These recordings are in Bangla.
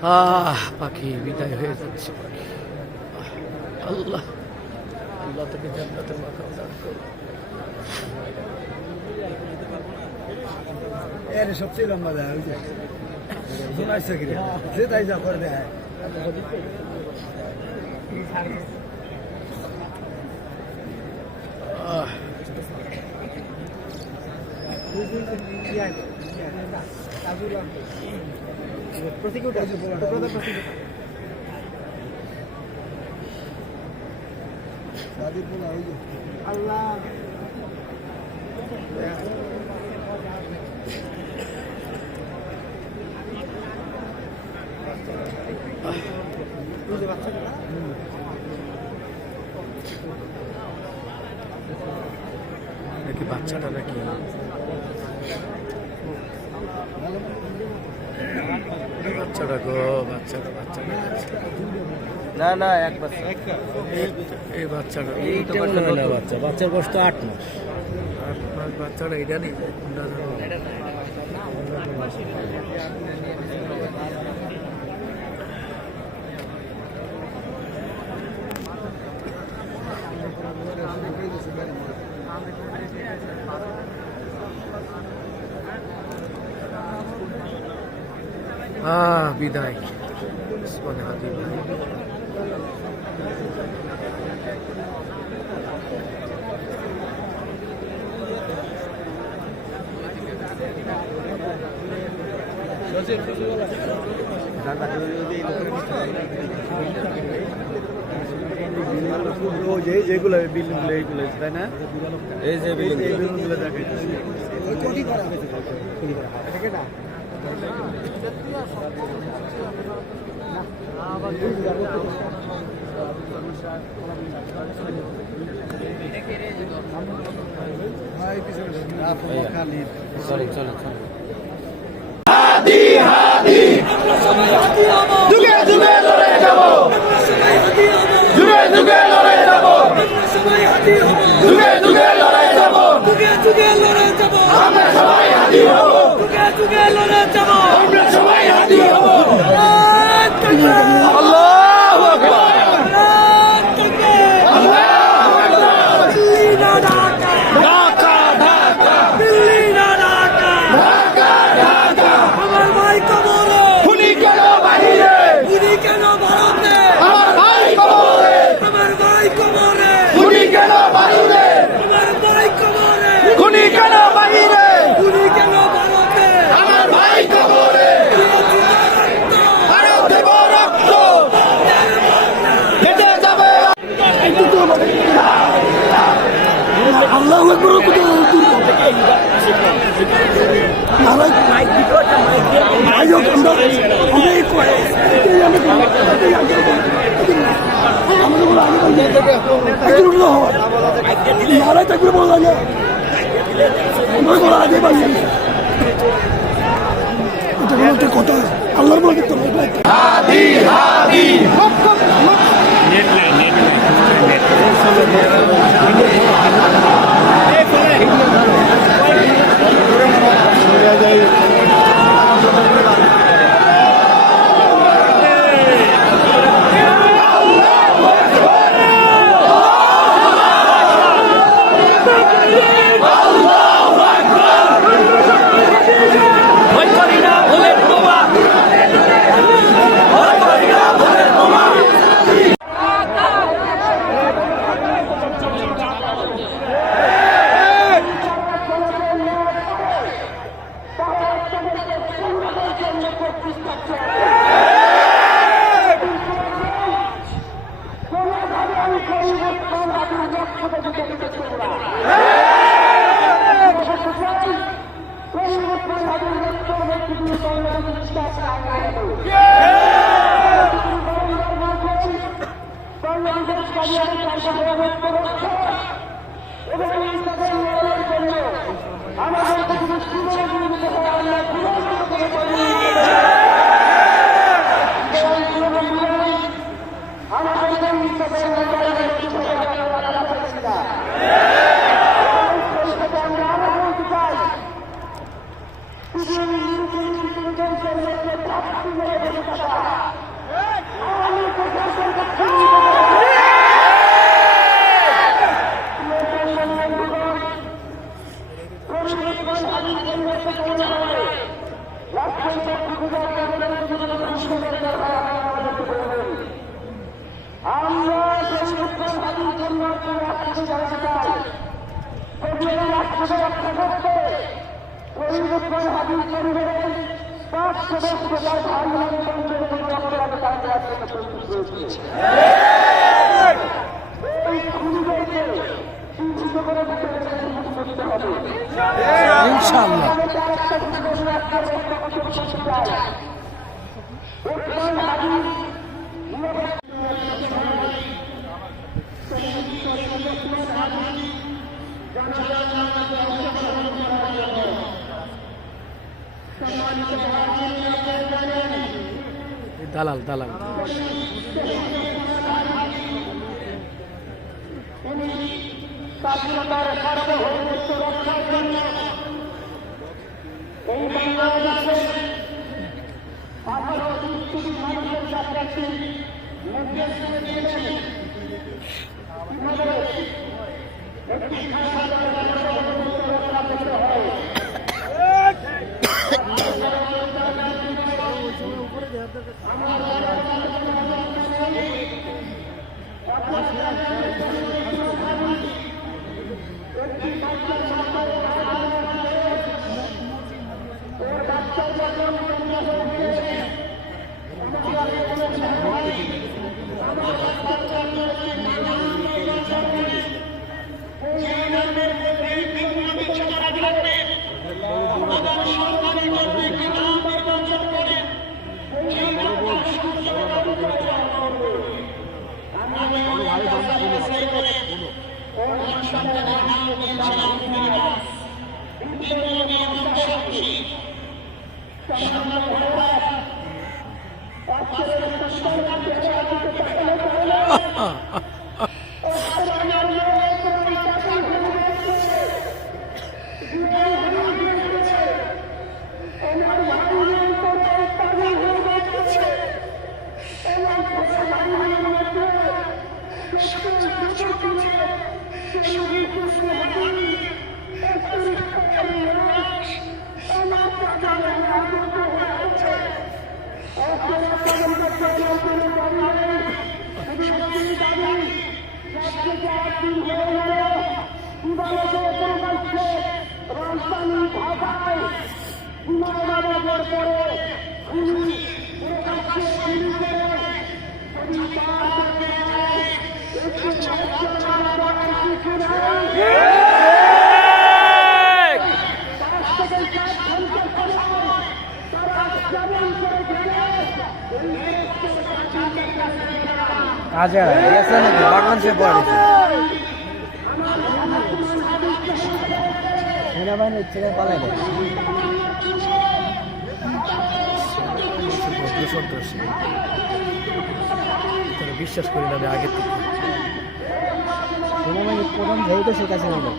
পাখি বিদায় হয়ে যাচ্ছে পাখি। আল্লাহ আল্লাহ তোকে জান্নাতের মাকাম দান করো। এর সবচেয়ে লম্বা দেয় ওই যে জোনার চাকরি যে তাই যা করে দেয়। আল্লাহ নাকি বাচ্চাটা নাকি বাচ্চাটা গো বাচ্চাটা বাচ্চাটা না না এক বাচ্চা এই বাচ্চাটা এইটা মনে হয় না বাচ্চা, বাচ্চার বয়স তো 8 মাস। 8 মাস বাচ্চাটা এটা নেই কোনটা জানো? বিদায় ওসমান হাদি ভাই। যেগুলো বিল্ডিংগুলো এইগুলো তাই না? এই যে বিল্ডিংগুলো দেখাইতেছি চলো চলো চলো। যুগে যুগে লড়ে যাব, যুগে যুগে লড়ে যাব, যুগে যুগে লড়ে যাব, আমরা সবাই হাদি হব, আমরা সবাই হাদি হব। আল্লাহু আকবার, আল্লাহু আকবার। ঢাকা ঢাকা, ঢাকা ঢাকা। আমার ভাই কবরে, খুনি কেন বাহিরে, খুনি কেন ভারতে, আমার ভাই কবরে, আমার ভাই কবরে, খুনি কেন বাহিরে, আমার ভাই কবরে, খুনি কেন বাহিরে, খুনি কেন ভারতে, আমার ভাই কবরে। আরো দেব রক্ত, হেঁটে যাবে। আল্লাহ কথা আল্লাহর বলে হাদি হাদি Thank you. ইনশাআল্লাহ দালাল দালাল স্বাধীনতার সার্বভৌমত্ব রক্ষার জন্য এই বাংলাদেশে 18 কোটি মানুষের কাছে একটি নির্দেশ দিয়েছিলেন কিভাবে একটি স্বাধীনতার সার্বভৌমত্ব রক্ষা করতে হয়। আচ্ছা এসে নাকি বাংলাদেশে পড়ে সেনাবাহিনীর থেকে পালাই দেয় সন্ত্রাসী বিশ্বাস করি না আমি আগে থেকে সেনাবাহিনীর প্রধান যেহেতু শেখ হাসিনা হলো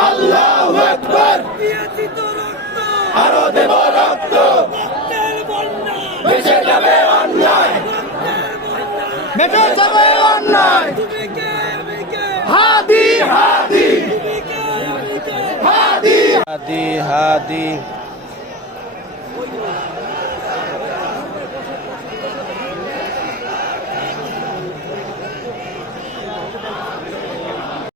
আল্লাহু আকবার আরো দেব রক্ত বেঁচে যাবে অন্যায় বেঁচে যাবে অন্যায় হাদি হাদি হাদি হাদি হাদি